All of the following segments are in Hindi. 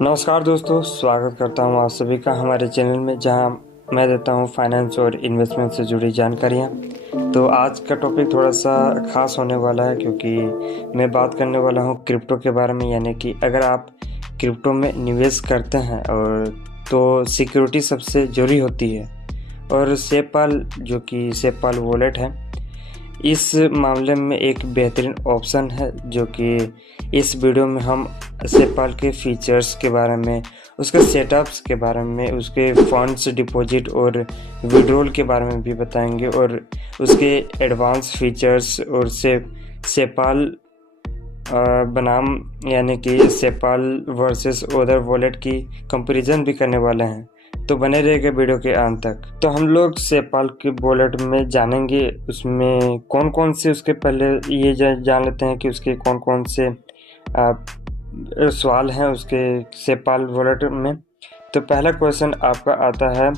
नमस्कार दोस्तों, स्वागत करता हूं आप सभी का हमारे चैनल में, जहां मैं देता हूं फाइनेंस और इन्वेस्टमेंट से जुड़ी जानकारियां। तो आज का टॉपिक थोड़ा सा खास होने वाला है, क्योंकि मैं बात करने वाला हूं क्रिप्टो के बारे में। यानी कि अगर आप क्रिप्टो में निवेश करते हैं और तो सिक्योरिटी सबसे ज़रूरी होती है। और सेपाल, जो कि सेपाल वॉलेट है, इस मामले में एक बेहतरीन ऑप्शन है। जो कि इस वीडियो में हम सेपाल के फीचर्स के बारे में, उसके सेटअप्स के बारे में, उसके फंड्स डिपॉजिट और विड्रॉल के बारे में भी बताएंगे, और उसके एडवांस फीचर्स और सेपाल बनाम यानी कि सेपाल वर्सेस अदर वॉलेट की कंपैरिजन भी करने वाले हैं। तो बने रहेगा वीडियो के अंत तक। तो हम लोग सेपाल के वॉलेट में जानेंगे उसमें कौन कौन से, उसके पहले ये जान लेते हैं कि उसके कौन कौन से सवाल हैं उसके सेपाल वॉलेट में। तो पहला क्वेश्चन आपका आता है,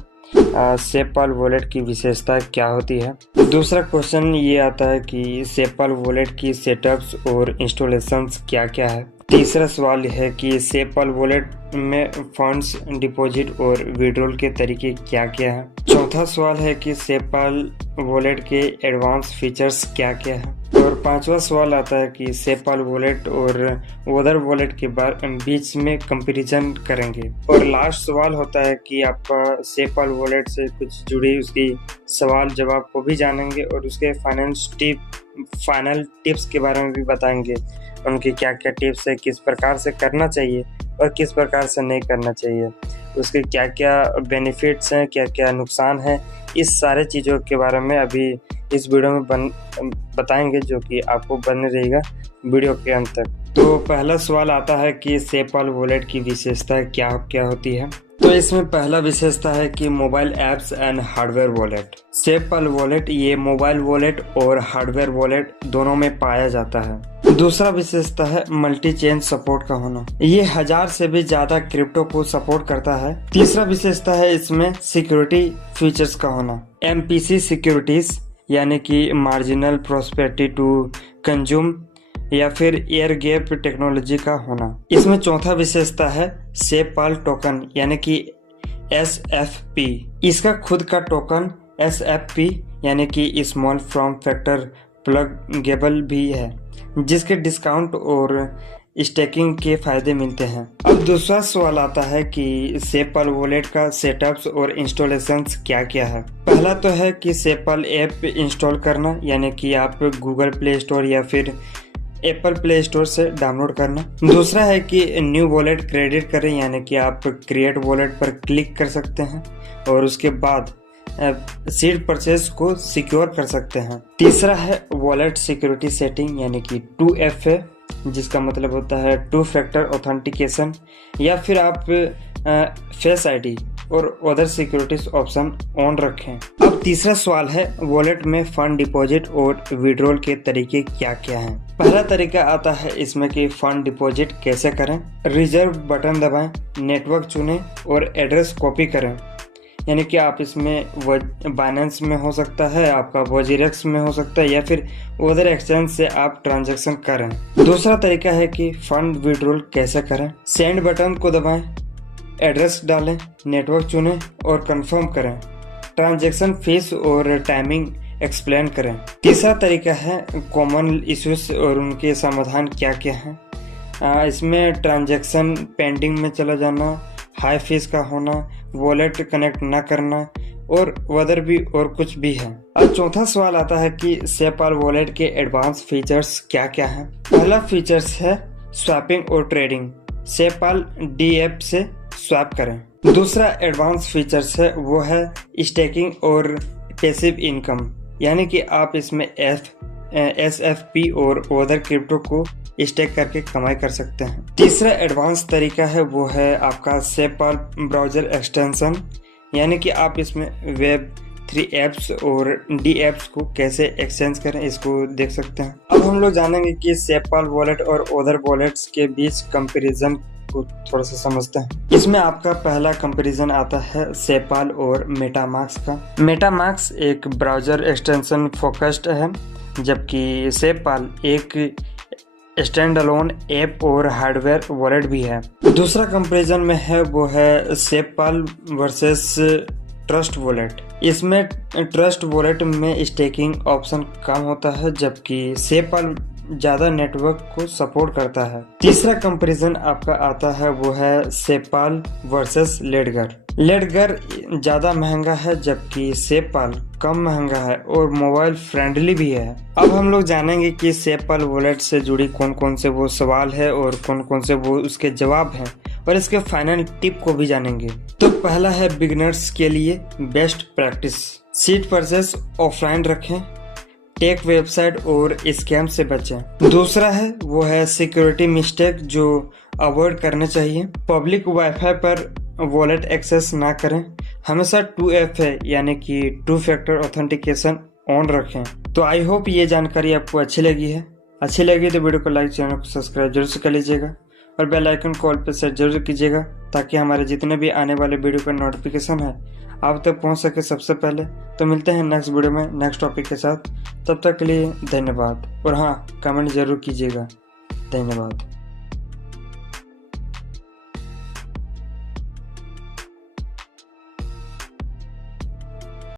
सेपाल वॉलेट की विशेषता क्या होती है। दूसरा क्वेश्चन ये आता है कि सेपाल वॉलेट की सेटअप्स और इंस्टॉलेशंस क्या क्या है। तीसरा सवाल है कि सेपाल वॉलेट में फंड्स डिपॉजिट और विड्रॉल के तरीके क्या क्या है। चौथा सवाल है कि सेपाल वॉलेट के एडवांस फीचर्स क्या क्या है। और पांचवा सवाल आता है कि सेपाल वॉलेट और अदर वॉलेट के बीच में कंपैरिजन करेंगे। और लास्ट सवाल होता है कि आपका सेपाल वॉलेट से कुछ जुड़ी उसकी सवाल जवाब को भी जानेंगे, और उसके फाइनल टिप्स के बारे में भी बताएंगे। उनके क्या क्या टिप्स है, किस प्रकार से करना चाहिए और किस प्रकार से नहीं करना चाहिए, उसके क्या क्या बेनिफिट्स हैं, क्या क्या नुकसान है, इस सारे चीज़ों के बारे में अभी इस वीडियो में बताएंगे, जो कि आपको बने रहेगा वीडियो के अंत तक। तो पहला सवाल आता है कि सेपाल वॉलेट की विशेषता क्या क्या होती है। तो इसमें पहला विशेषता है कि mobile apps and hardware wallet. Sepal wallet ये मोबाइल वॉलेट और हार्डवेयर वॉलेट दोनों में पाया जाता है। दूसरा विशेषता है मल्टी चेन सपोर्ट का होना। ये 1000 से भी ज्यादा क्रिप्टो को सपोर्ट करता है। तीसरा विशेषता है इसमें सिक्योरिटी फीचर्स का होना। MPC सिक्योरिटीज यानी कि मार्जिनल प्रॉस्पेरिटी टू कंज्यूम या फिर एयर गैप टेक्नोलॉजी का होना। इसमें चौथा विशेषता है सेपाल टोकन यानी कि SFP। इसका खुद का टोकन SFP यानी कि स्मॉल फॉर्म फैक्टर प्लगेबल भी है, जिसके डिस्काउंट और स्टेकिंग के फायदे मिलते हैं। अब दूसरा सवाल आता है कि सेपाल वॉलेट का सेटअप्स और इंस्टॉलेशंस क्या क्या है। पहला तो है कि सेपाल ऐप इंस्टॉल करना, यानी कि आप गूगल प्ले स्टोर या फिर एप्पल प्ले स्टोर से डाउनलोड करना। दूसरा है कि न्यू वॉलेट क्रेडिट करें, यानी कि आप क्रिएट वॉलेट पर क्लिक कर सकते हैं और उसके बाद सीड परचेज को सिक्योर कर सकते हैं। तीसरा है वॉलेट सिक्योरिटी सेटिंग यानी कि 2FA, जिसका मतलब होता है 2 फैक्टर ऑथेंटिकेशन, या फिर आप फेस ID और अदर सिक्योरिटीज ऑप्शन ऑन रखें। अब तीसरा सवाल है वॉलेट में फंड डिपॉजिट और विड्रॉल के तरीके क्या क्या हैं। पहला तरीका आता है इसमें कि फंड डिपॉजिट कैसे करें। रिजर्व बटन दबाएं, नेटवर्क चुनें और एड्रेस कॉपी करें। यानी कि आप इसमें बाइनेंस में हो सकता है, आपका वजीरेक्स में हो सकता है, या फिर अदर एक्सचेंज से आप ट्रांजैक्शन करें। दूसरा तरीका है कि फंड विड्रॉल कैसे करें। सेंड बटन को दबाएं, एड्रेस डालें, नेटवर्क चुनें और कंफर्म करें। ट्रांजैक्शन फीस और टाइमिंग एक्सप्लेन करें। तीसरा तरीका है कॉमन इश्यूज और उनके समाधान क्या क्या हैं। इसमें ट्रांजैक्शन पेंडिंग में चला जाना, हाई फीस का होना, वॉलेट कनेक्ट ना करना और अदर भी और कुछ भी है। अब चौथा सवाल आता है कि सेपाल वॉलेट के एडवांस फीचर्स क्या क्या हैं। पहला फीचर्स है स्वैपिंग और ट्रेडिंग। सेपाल DApp से स्वैप करें। दूसरा एडवांस फीचर्स है वो है स्टेकिंग और पैसिव इनकम, यानी कि आप इसमें SFP और अदर क्रिप्टो को स्टेक करके कमाई कर सकते हैं। तीसरा एडवांस तरीका है वो है आपका सेपाल ब्राउजर एक्सटेंशन, यानी कि आप इसमें Web3 एप्स और D एप्स को कैसे एक्सचेंज करें, इसको देख सकते हैं। अब हम लोग जानेंगे कि सेपाल वॉलेट और अदर वॉलेट्स के बीच कंपैरिजन को थोड़ा सा समझते हैं। इसमें आपका पहला कंपैरिजन आता है सेपाल और मेटामास्क का। मेटामास्क एक ब्राउजर एक्सटेंशन फोकस्ड है, जबकि सेपाल एक स्टैंड अलोन ऐप और हार्डवेयर वॉलेट भी है। दूसरा कंपैरिजन में है वो है सेपपाल वर्सेस ट्रस्ट वॉलेट। इसमें ट्रस्ट वॉलेट में स्टेकिंग ऑप्शन कम होता है, जबकि सेपपाल ज़्यादा नेटवर्क को सपोर्ट करता है। तीसरा कंपैरिजन आपका आता है वो है सेपपाल वर्सेस लेडगर। लेडगर ज़्यादा महंगा है, जबकि सेपपाल कम महंगा है और मोबाइल फ्रेंडली भी है। अब हम लोग जानेंगे कि सेपपाल वॉलेट से जुड़ी कौन कौन से वो सवाल है और कौन कौन से वो उसके जवाब हैं, और इसके फाइनल टिप को भी जानेंगे। तो पहला है बिगिनर्स के लिए best practice. Seat purchase offline रखें, टेक वेबसाइट और स्कैम से बचें। दूसरा है वो है सिक्योरिटी मिस्टेक जो अवॉइड करने चाहिए। पब्लिक वाईफाई पर वॉलेट एक्सेस ना करें। हमेशा 2FA यानी कि 2 फैक्टर ऑथेंटिकेशन ऑन रखें। तो आई होप ये जानकारी आपको अच्छी लगी है। अच्छी लगी तो वीडियो को लाइक, चैनल को सब्सक्राइब जरूर से कर लीजिएगा और बेल आइकन कॉल पे सेट जरूर कीजिएगा, ताकि हमारे जितने भी आने वाले वीडियो का नोटिफिकेशन है आप तक पहुंच सके सबसे पहले। तो मिलते हैं नेक्स्ट वीडियो में नेक्स्ट टॉपिक के साथ। तब तक के लिए धन्यवाद, और हाँ, कमेंट जरूर कीजिएगा। धन्यवाद।